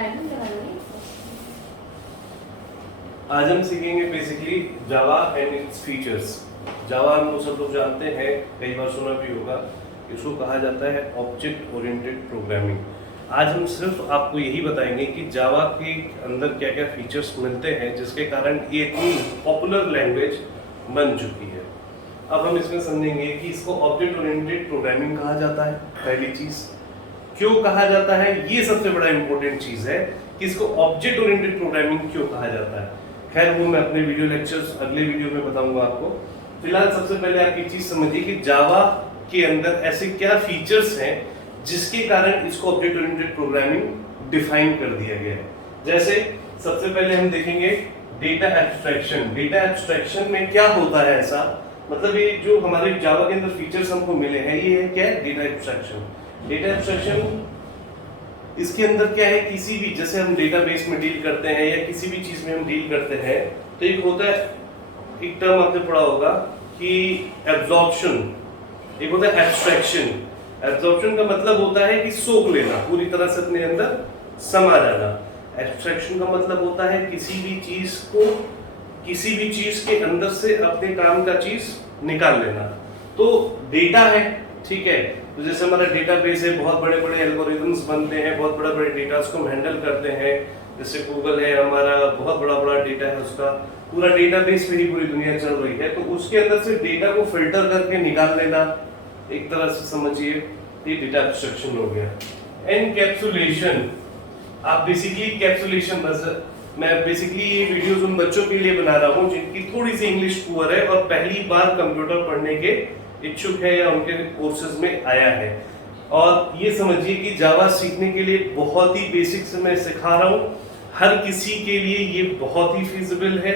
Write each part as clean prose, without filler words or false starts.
आज हम सीखेंगे basically Java and its features. Java हम सब लोग जानते हैं, कई बार सुना भी होगा, इसको कहा जाता है ऑब्जेक्ट ओरिएंटेड प्रोग्रामिंग। आज हम सिर्फ आपको यही बताएंगे कि जावा के अंदर क्या क्या फीचर्स मिलते हैं जिसके कारण ये इतनी पॉपुलर लैंग्वेज बन चुकी है। अब हम इसमें समझेंगे कि इसको ऑब्जेक्ट ओरिएंटेड प्रोग्रामिंग कहा जाता है। पहली चीज क्यों कहा जाता है, ये सबसे बड़ा इंपॉर्टेंट चीज है कि इसको ऑब्जेक्ट ओरिएंटेड प्रोग्रामिंग क्यों कहा जाता है। खैर वो मैं अपने वीडियो लेक्चर्स अगले वीडियो में बताऊंगा आपको। फिलहाल सबसे पहले आप एक चीज समझिए कि जावा के अंदर ऐसे क्या फीचर्स हैं जिसके कारण इसको ऑब्जेक्ट ओरिएंटेड प्रोग्रामिंग डिफाइन कर दिया गया है। जैसे सबसे पहले हम देखेंगे डेटा एब्स्ट्रैक्शन। डेटा एब्स्ट्रैक्शन में क्या होता है ऐसा, मतलब ये जो हमारे जावा के अंदर फीचर्स हमको मिले हैं ये है क्या है, डेटा एब्स्ट्रैक्शन। डेटा एब्स्ट्रैक्शन इसके अंदर क्या है, किसी भी, जैसे हम डेटाबेस में डील करते हैं या किसी भी चीज में हम डील करते हैं तो एक होता है, एक टर्म आपने पढ़ा होगा कि एब्जॉर्प्शन, एक होता है एब्स्ट्रैक्शन। एब्जॉर्प्शन का मतलब होता है कि सोख लेना, पूरी तरह से अपने अंदर समा जाना। एब्स्ट्रैक्शन का मतलब होता है किसी भी चीज को किसी भी चीज के अंदर से अपने काम का चीज निकाल लेना। तो डेटा है, ठीक है, तो जैसे हमारा डेटाबेस है, बहुत बड़े बड़े एल्गोरिथम्स बनते हैं, बहुत बड़े बड़े डेटा को हम हैंडल करते हैं। जैसे गूगल है हमारा, बहुत बड़ा बड़ा डेटा है, उसका पूरा डेटाबेस पे ही पूरी दुनिया चल रही है। तो उसके अंदर से डेटा को फिल्टर करके निकाल लेना, एक तरह से समझिए ये डेटा एब्स्ट्रैक्शन हो गया। एनकैप्सुलेशन, आप बेसिकली कैप्सुलेशन, मैं बेसिकली ये वीडियोस उन बच्चों के लिए बना रहा हूँ जिनकी थोड़ी सी इंग्लिश पुअर है और पहली बार कंप्यूटर पढ़ने के इच्छुक है या उनके कोर्सेज में आया है। और ये समझिए कि जावा सीखने के लिए बहुत ही बेसिक से मैं सिखा रहा हूँ, हर किसी के लिए ये बहुत ही फिजिबल है।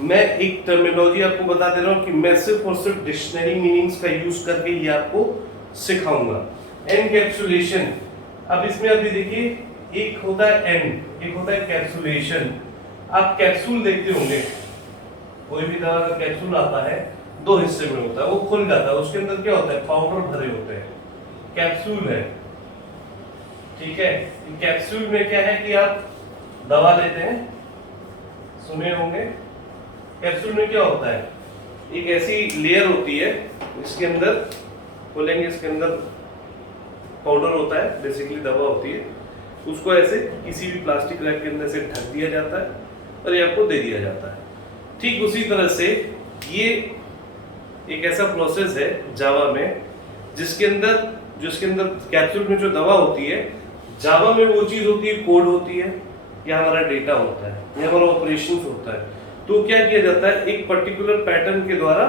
मैं एक टर्मिनोलॉजी आपको बता दे रहा हूँ कि मैं सिर्फ और सिर्फ डिक्शनरी मीनिंग्स का यूज करके ये आपको सिखाऊंगा। एनकैप्सुलेशन, अब इसमें अभी देखिए, एक होता है एन, एक होता है कैप्सुलेशन। आप कैप्सूल देखते होंगे, कोई भी दवा का कैप्सूल आता है दो हिस्से में होता है, वो खुल जाता है, उसके अंदर क्या होता है, पाउडर भरे होते हैं, कैप्सूल है, ठीक है। कैप्सूल में क्या है कि आप दवा लेते हैं, सुने होंगे। कैप्सूल में क्या होता है, एक ऐसी लेयर होती है, इसके अंदर खोलेंगे, इसके अंदर पाउडर होता है, बेसिकली दवा होती है, उसको ऐसे किसी भी प्लास्टिक रैप के अंदर से ढक दिया जाता है और ये आपको दे दिया जाता है। ठीक उसी तरह से ये एक ऐसा प्रोसेस है जावा में जिसके अंदर कैप्सूल में जो दवा होती है, जावा में वो चीज होती है, कोड होती है, या हमारा डेटा होता है, या हमारा ऑपरेशंस होता है। तो क्या किया जाता है, एक पर्टिकुलर पैटर्न के द्वारा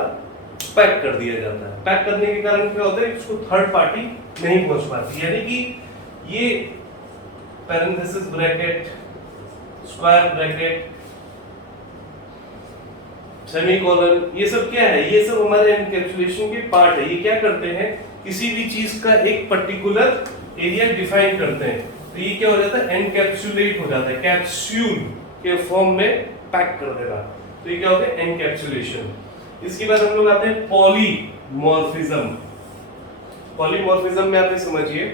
पैक कर दिया जाता है। पैक करने के कारण क्या होता है, इसको थर्ड पार्टी नहीं पहुंच पाती, यानी कि ये parenthesis bracket, square bracket, semicolon, ये सब क्या है, ये सब हमारे एनकैप्सुलेशन के पार्ट है। ये क्या करते हैं, किसी भी चीज का एक पर्टिकुलर एरिया डिफाइन करते हैं, तो ये क्या हो जाता है, एनकैप्सुलेट हो जाता है, कैप्सूल के फॉर्म में पैक कर देना, तो ये क्या होता है, एनकैप्सुलेशन। इसके बाद हम लोग आते हैं पॉलीमॉर्फिज्म। पॉलीमॉर्फिज्म में आप समझिए,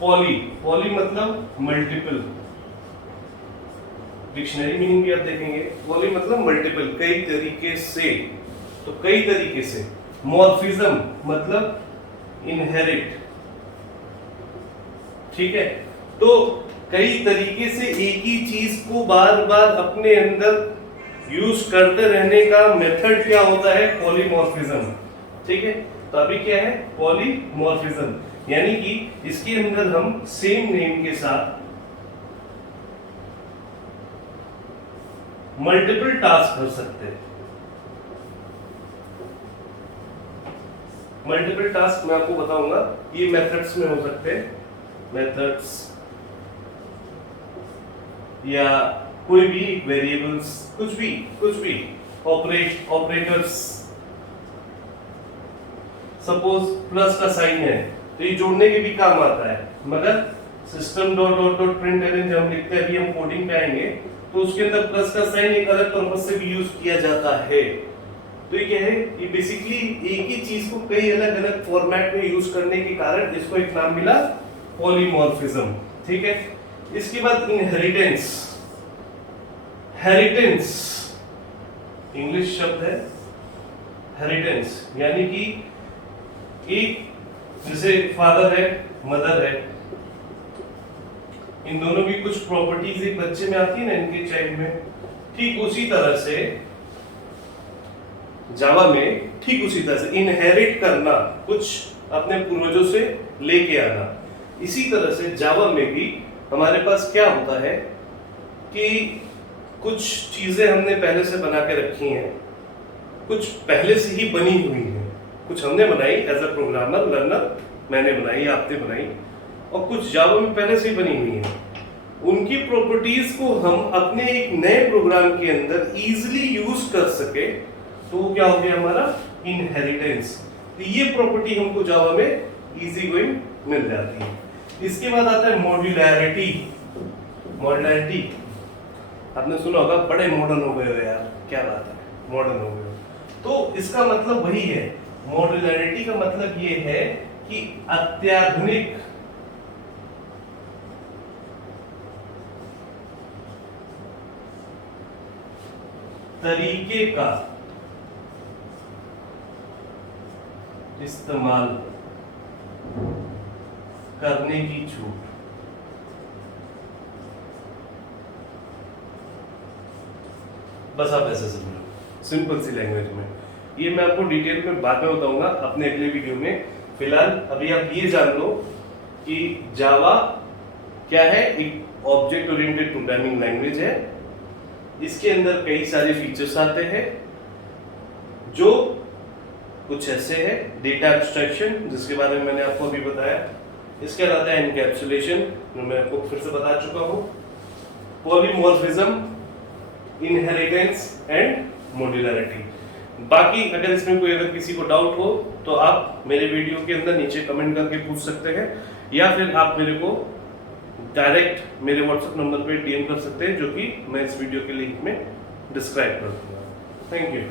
पॉली मतलब मल्टीपल, डिक्शनरी मीनिंग भी आप देखेंगे, पॉली मतलब मल्टीपल, कई तरीके से, तो कई तरीके से। मॉर्फिज्म मतलब इनहेरिट, ठीक है, तो कई तरीके से एक ही चीज को बार बार अपने अंदर यूज करते रहने का मेथड क्या होता है, पॉलीमॉर्फिज्म, ठीक है। तो अभी क्या है, पॉलीमॉर्फिज्म, यानी कि इसके अंदर हम सेम नेम के साथ मल्टीपल टास्क कर सकते हैं। मल्टीपल टास्क मैं आपको बताऊंगा, ये मेथड्स में हो सकते हैं, मेथड्स या कोई भी वेरिएबल्स, कुछ भी ऑपरेटर्स। सपोज प्लस का साइन है तो ये जोड़ने के भी काम आता है, मगर system dot dot dot println जब हम लिखते हैं, अभी हम कोडिंग पे आएंगे, तो उसके अंदर प्लस का साइन एक अलग पर्पस से भी यूज किया जाता है। तो ये क्या है, ये बेसिकली एक ही चीज को कई अलग अलग फॉर्मेट में यूज करने के कारण इसको एक नाम मिला, पॉलीमॉर्फिज्म, ठीक है। इसके बाद इनहेरिटेंस, हेरिटेंस इंग्लिश शब्द है हेरिटेंस, यानी कि एक जैसे फादर है मदर है, इन दोनों की कुछ प्रॉपर्टीज एक बच्चे में आती है ना, इनके चाइल्ड में, ठीक उसी तरह से जावा में ठीक उसी तरह से इनहेरिट करना, कुछ अपने पूर्वजों से लेके आना। इसी तरह से जावा में भी हमारे पास क्या होता है कि कुछ चीजें हमने पहले से बना के रखी हैं, कुछ पहले से ही बनी हुई हैं, कुछ हमने बनाई एज अ प्रोग्रामर लर्नर, मैंने बनाई आपने बनाई, और कुछ जावा में पहले से ही बनी हुई है। उनकी प्रॉपर्टीज को हम अपने एक नए प्रोग्राम के अंदर इजीली यूज कर सके, तो वो क्या हो गया हमारा इनहेरिटेंस। तो ये प्रॉपर्टी हमको जावा में इजी गोइंग मिल जाती है। इसके बाद आता है मॉड्यूलैरिटी। मॉड्यूलैरिटी आपने सुना होगा, बड़े मॉडर्न हो गए हो यार, क्या बात है मॉडर्न हो गए हो, तो इसका मतलब वही है। मॉड्यूलैरिटी का मतलब ये है कि अत्याधुनिक तरीके का इस्तेमाल करने की छूट। बस आप ऐसे समझो, सिंपल सी लैंग्वेज में। ये मैं आपको डिटेल में बाद में बताऊंगा अपने अगले वीडियो में। फिलहाल अभी आप ये जान लो कि जावा क्या है, एक ऑब्जेक्ट ओरिएंटेड प्रोग्रामिंग लैंग्वेज है। इसके अंदर कई सारे फीचर्स आते हैं, जो कुछ ऐसे है डेटा एब्स्ट्रैक्शन, जिसके बारे में मैंने आपको अभी बताया। इसके अलावा है एनकैप्सुलेशन, जो मैं आपको फिर से बता चुका हूँ, पॉलीमॉर्फिज्म, इनहेरिटेंस एंड मॉड्यूलैरिटी। बाकी अगर इसमें कोई अगर किसी को डाउट हो तो आप मेरे वीडियो के अंदर नीचे कमेंट करके पूछ सकते हैं, या फिर आप मेरे को डायरेक्ट मेरे व्हाट्सएप नंबर पे डीएम कर सकते हैं, जो कि मैं इस वीडियो के लिंक में डिस्क्राइब कर दूंगा। Thank you.